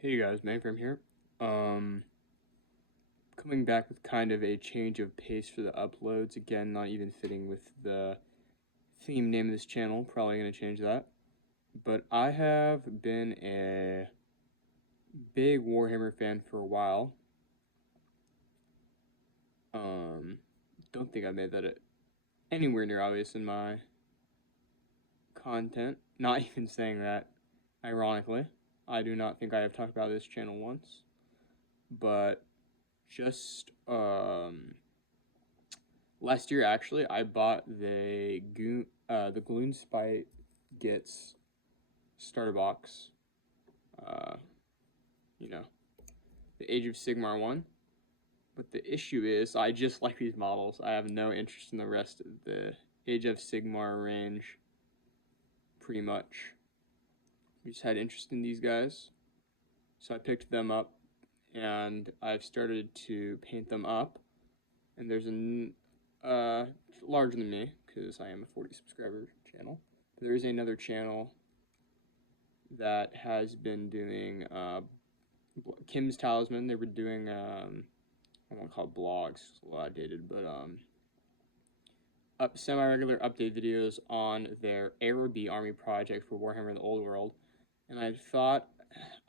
Hey guys, Mainframe here. Coming back with kind of a change of pace for the uploads. Again, not even fitting with the theme name of this channel. Probably going to change that. But I have been a big Warhammer fan for a while. Don't think I made that anywhere near obvious in my content. Not even saying that, ironically. I do not think I have talked about this channel once. But just last year actually I bought the Gloon Spite Gets starter box. You know, the Age of Sigmar one. But the issue is I just like these models. I have no interest in the rest of the Age of Sigmar range. Pretty much. I just had interest in these guys. So I picked them up and I've started to paint them up. And there's larger than me, because I am a 40 subscriber channel. But there is another channel that has been doing Kim's Talisman. They were doing, I don't want to call it blogs, it's a lot outdated, but semi-regular update videos on their Araby army project for Warhammer in the Old World. And I thought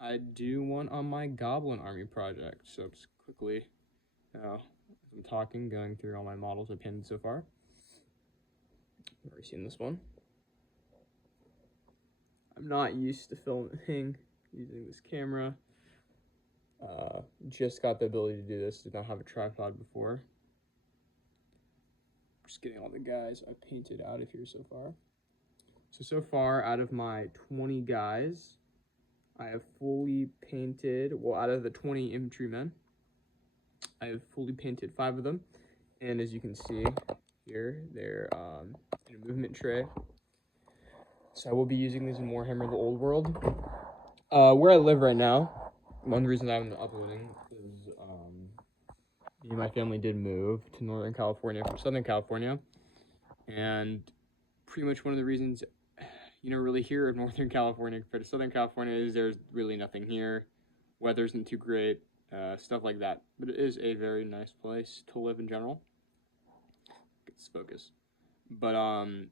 I'd do one on my Goblin army project. So just quickly, as I'm talking, going through all my models I've painted so far. I've already seen this one. I'm not used to filming using this camera. Just got the ability to do this. Did not have a tripod before. Just getting all the guys I've painted out of here so far. So far, out of my 20 guys, I have fully painted, well, out of the 20 infantrymen, I have fully painted 5 of them. And as you can see here, they're in a movement tray. So I will be using these in Warhammer the Old World. Where I live right now, one reason I haven't been uploading is me and my family did move to Northern California from Southern California. And pretty much one of the reasons you don't really hear of Northern California compared to Southern California is there's really nothing here. Weather isn't too great, stuff like that. But it is a very nice place to live in general. Let's focus. But I'm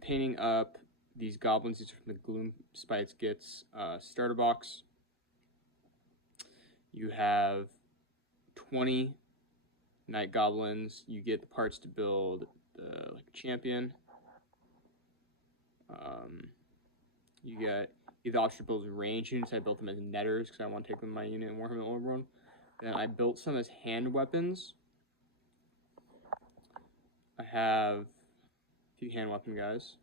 painting up these goblins. These are from the Gloom Spites Gets starter box. You have 20 Night Goblins. You get the parts to build the champion. You get the option to build range units. I built them as netters because I want to take them in my unit in Warhammer Old World. Then I built some as hand weapons. I have a few hand weapon guys.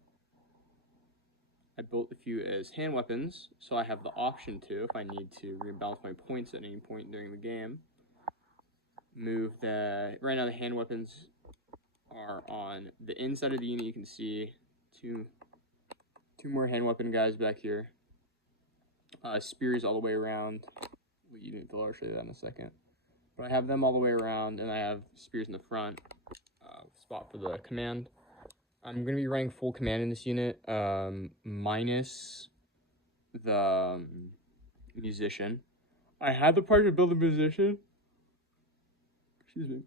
I built a few as hand weapons, so I have the option to, if I need to rebalance my points at any point during the game, move right now the hand weapons are on the inside of the unit. You can see two more hand weapon guys back here. Spears all the way around. I'll show you that in a second. But I have them all the way around, and I have spears in the front. Spot for the command. I'm going to be running full command in this unit, minus the musician. I had the part to build a musician. Excuse me.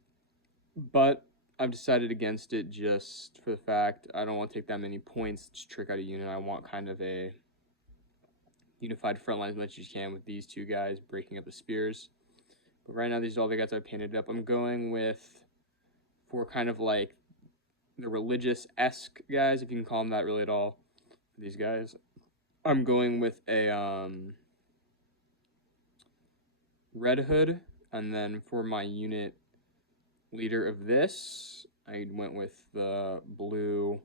But I've decided against it just for the fact I don't want to take that many points to trick out a unit. I want kind of a unified front line as much as you can with these two guys breaking up the spears. But right now, these are all the guys I've painted up. I'm going for kind of like the religious-esque guys, if you can call them that really at all, for these guys. I'm going with a Red Hood, and then for my unit leader of this, I went with the blue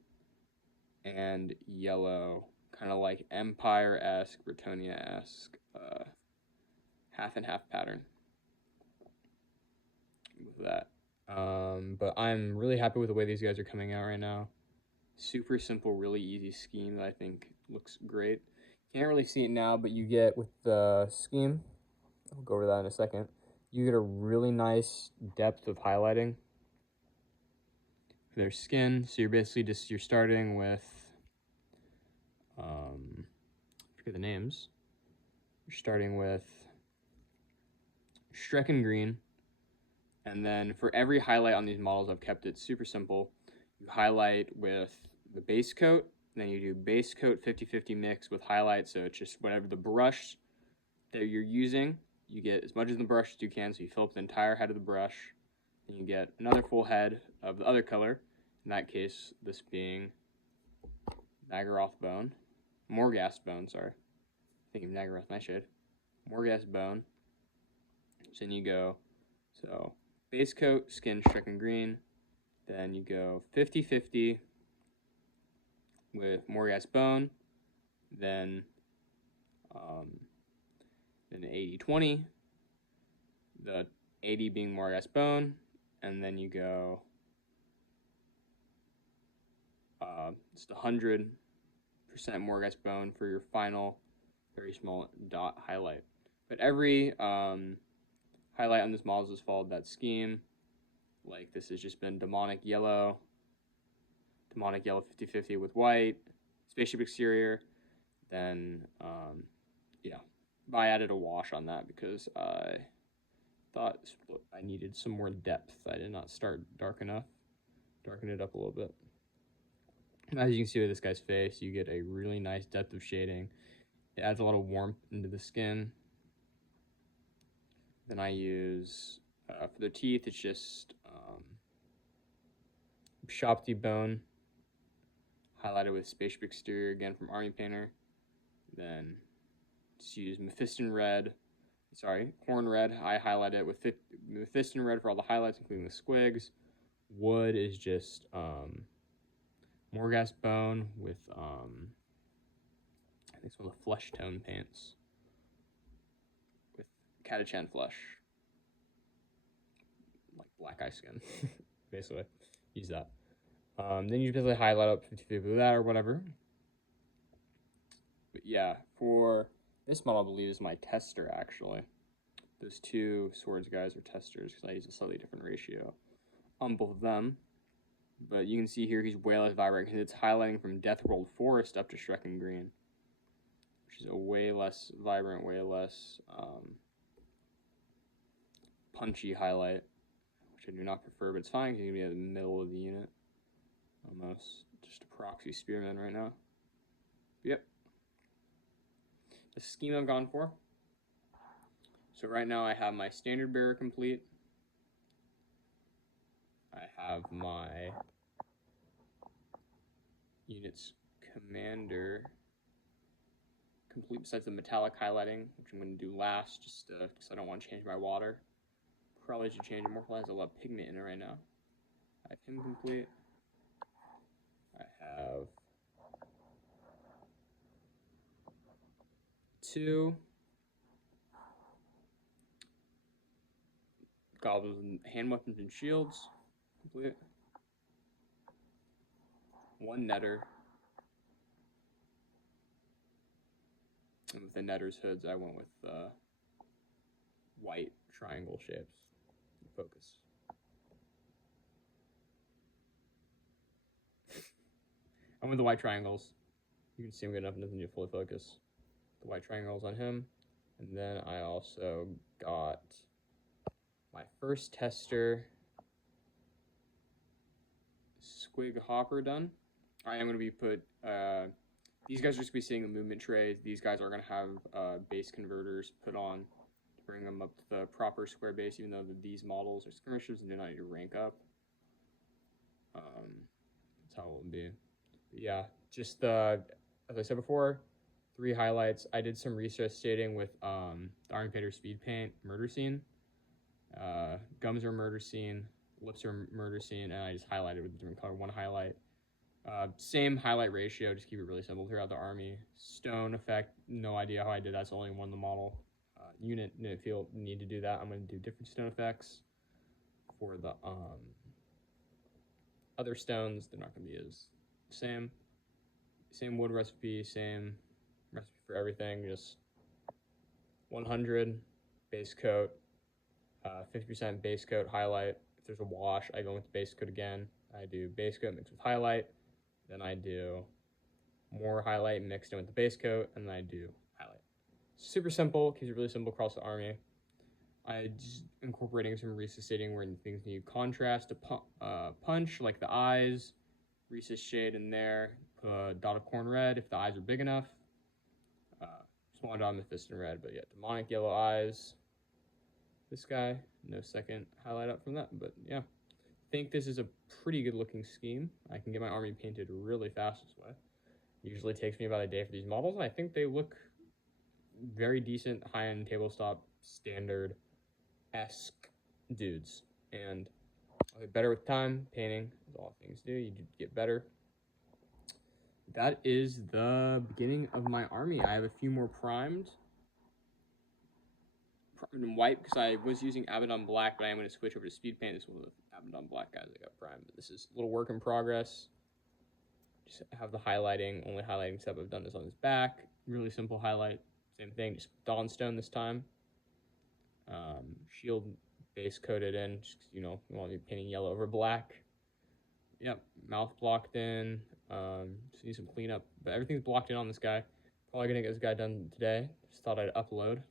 and yellow, kind of like Empire-esque, Bretonnia-esque, half and half pattern with that. But I'm really happy with the way these guys are coming out right now. Super simple, really easy scheme that I think looks great. Can't really see it now, but you get with the scheme, I'll go over that in a second, you get a really nice depth of highlighting for their skin. So you're basically you're starting with, I forget the names, You're starting with Strecken Green, and then for every highlight on these models, I've kept it super simple. You highlight with the base coat, then you do base coat 50-50 mix with highlight, so it's just whatever the brush that you're using, you get as much of the brush as you can, so you fill up the entire head of the brush, and you get another full head of the other color, in that case, this being Nagaroth Bone, Morghast Bone, sorry. Thinking of Nagaroth Nightshade. Morghast Bone. So then you go, so base coat, skin, Strecken Green, then you go 50-50 with Morghast Bone, then 80-20, the 80 being Morghast Bone, and then you go just 100% Morghast Bone for your final very small dot highlight. But every highlight on this model has followed that scheme. Like this has just been Demonic Yellow 50-50 with white, Spaceship Exterior, then yeah. But I added a wash on that because I thought I needed some more depth. I did not start dark enough. Darken it up a little bit. As you can see with this guy's face, you get a really nice depth of shading. It adds a lot of warmth into the skin. Then I use, for the teeth, it's just Shopty Bone, highlighted with Spaceship Exterior, again from Army Painter. Then just use Corn Red. I highlight it with Mephiston Red for all the highlights, including the squigs. Wood is just Morghast Bone with, I think it's one of the flesh tone paints. With Catachan Flesh. Like black eye skin, basically. Use that. Then you basically highlight up 50-50 with that or whatever. But yeah, for this model, I believe is my tester actually. Those two swords guys are testers because I use a slightly different ratio on both of them. But you can see here he's way less vibrant because it's highlighting from Deathworld Forest up to Strecken Green, which is a way less vibrant, way less punchy highlight, which I do not prefer, but it's fine because you're going to be at the middle of the unit. Almost just a proxy spearman right now. But yep. The scheme I've gone for. So right now I have my standard bearer complete. I have my unit's commander complete besides the metallic highlighting, which I'm going to do last just because I don't want to change my water. Probably should change it more because I have a lot of pigment in it right now. I have him complete. I have 2 goblins, hand weapons and shields complete. 1 netter. And with the netter's hoods, I went with white triangle shapes. Focus. I went with the white triangles. You can see I'm good enough, nothing to fully focus. The white triangles on him. And then I also got my first tester Squig Hopper done. I am going to be these guys are just going to be sitting in movement trays. These guys are going to have base converters put on to bring them up to the proper square base, even though these models are skirmishers and do not need to rank up. That's how it will be. But yeah, just as I said before, 3 highlights. I did some research stating with the Army Painter Speed Paint Murder Scene. Gums are murder scene, lips are murder scene, and I just highlighted with a different color, 1 highlight. Same highlight ratio, just keep it really simple throughout the army. Stone effect, no idea how I did that, it's only one in the model. Unit didn't feel need to do that. I'm going to do different stone effects for the other stones. They're not going to be as same wood recipe, same recipe for everything, just 100 base coat, 50% base coat highlight. If there's a wash, I go with base coat again. I do base coat mixed with highlight, then I do more highlight mixed in with the base coat, and then I do highlight. Super simple, keeps it really simple across the army. I just incorporating some resuscitating where things need contrast to punch, like the eyes, recess shade in there, put a dot of corn red if the eyes are big enough. Small dot amethyst in red, but yeah, demonic yellow eyes. This guy, no second highlight up from that, but yeah. I think this is a pretty good looking scheme. I can get my army painted really fast this way. Usually takes me about a day for these models, and I think they look very decent, high-end tabletop standard-esque dudes. And I'll get better with time. Painting, as all things do, you get better. That is the beginning of my army. I have a few more primed in white because I was using Abaddon Black, but I am going to switch over to Speed Paint. This is one of the Abaddon Black guys I got primed. But this is a little work in progress. Just have the highlighting. Only highlighting step I've done is on his back. Really simple highlight. Same thing, just Dawnstone this time. Shield base coated in, just you know, you want to be painting yellow over black. Yep, mouth blocked in. Just need some cleanup, but everything's blocked in on this guy. Probably gonna get this guy done today. Just thought I'd upload.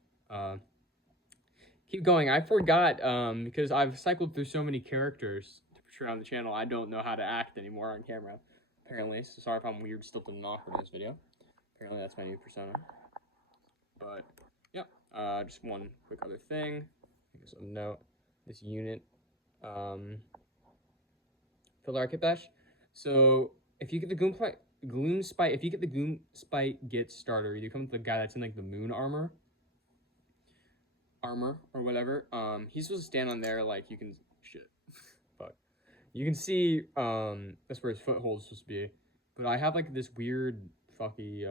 Keep going. I forgot because I've cycled through so many characters to portray on the channel. I don't know how to act anymore on camera, apparently. So sorry if I'm weird, stilted, and awkward in this video. Apparently that's my new persona. But yeah, just one quick other thing. I guess I'll note this unit. Filler Archip Dash. So if you get the Gloom Spite, if you get the Gloom Spite Git starter, you come with the guy that's in like the moon armor or whatever. He's supposed to stand on there like you can fuck. You can see that's where his foothold is supposed to be. But I have like this weird fucky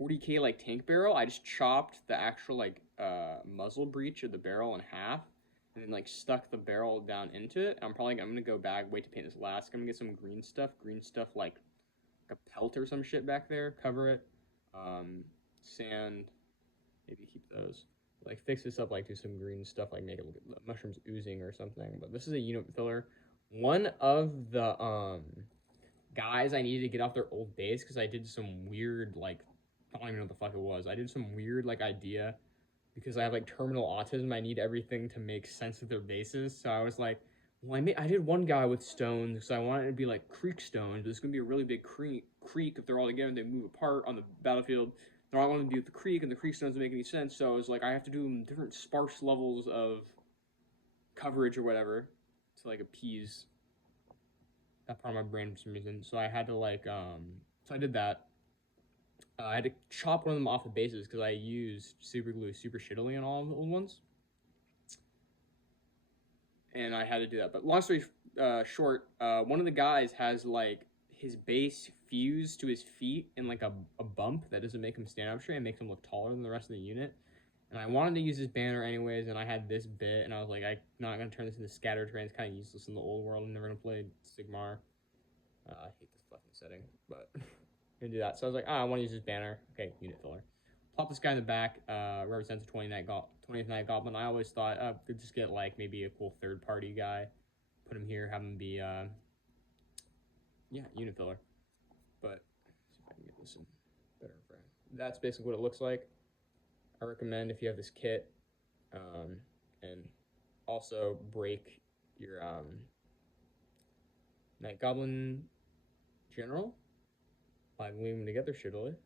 40k like tank barrel. I just chopped the actual like muzzle breech of the barrel in half and then like stuck the barrel down into it. I'm gonna go back, wait to paint this last. I'm gonna get some green stuff like a pelt or some shit back there, cover it. Sand, maybe keep those. Like fix this up, like do some green stuff, like make it look at mushrooms oozing or something. But this is a unit filler. One of the guys I needed to get off their old base because I did some weird like I don't even know what the fuck it was. I did some weird like idea because I have like terminal autism. I need everything to make sense of their bases. So I was like, well, I did one guy with stones, so I wanted it to be like creek stones. But it's gonna be a really big creek if they're all together and they move apart on the battlefield. They're all going to be with the creek, and the creek stones don't make any sense. So I was like, I have to do different sparse levels of coverage or whatever to like appease that part of my brain for some reason. So I had to like, so I did that. I had to chop one of them off the bases because I used super glue super shittily on all of the old ones. And I had to do that. But long story short, one of the guys has like his base fused to his feet in like a bump that doesn't make him stand up straight and makes him look taller than the rest of the unit. And I wanted to use this banner anyways, and I had this bit, and I was like, I'm not going to turn this into scatter terrain. It's kind of useless in the old world. I'm never going to play Sigmar. I hate this fucking setting, but I'm going to do that. So I was like, I want to use this banner. Okay, unit filler. Plop this guy in the back, represents a 20th Night Goblin. I always thought, could just get like maybe a cool third-party guy. Put him here, have him be, yeah, unit filler. But see if I can get this in better frame. That's basically what it looks like. I recommend if you have this kit, and also break your Night Goblin General by gluing them together shittily,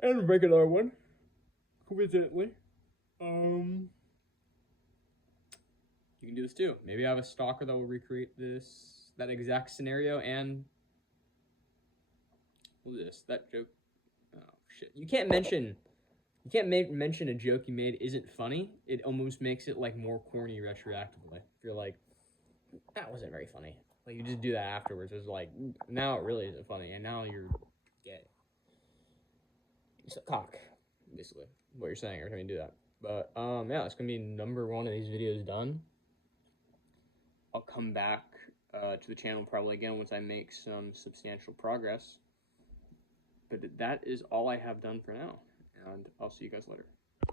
and break another one coincidentally. You can do this too. Maybe I have a stalker that will recreate that exact scenario, and what is this? That joke. Oh shit! You can't mention a joke you made isn't funny. It almost makes it like more corny retroactively. If you're like, that wasn't very funny. Like you just do that afterwards. It's like now it really isn't funny, and now you're gay. It's a cock, basically. What you're saying every time you do that. But yeah, it's gonna be number one of these videos done. I'll come back to the channel probably again once I make some substantial progress. But that is all I have done for now, and I'll see you guys later.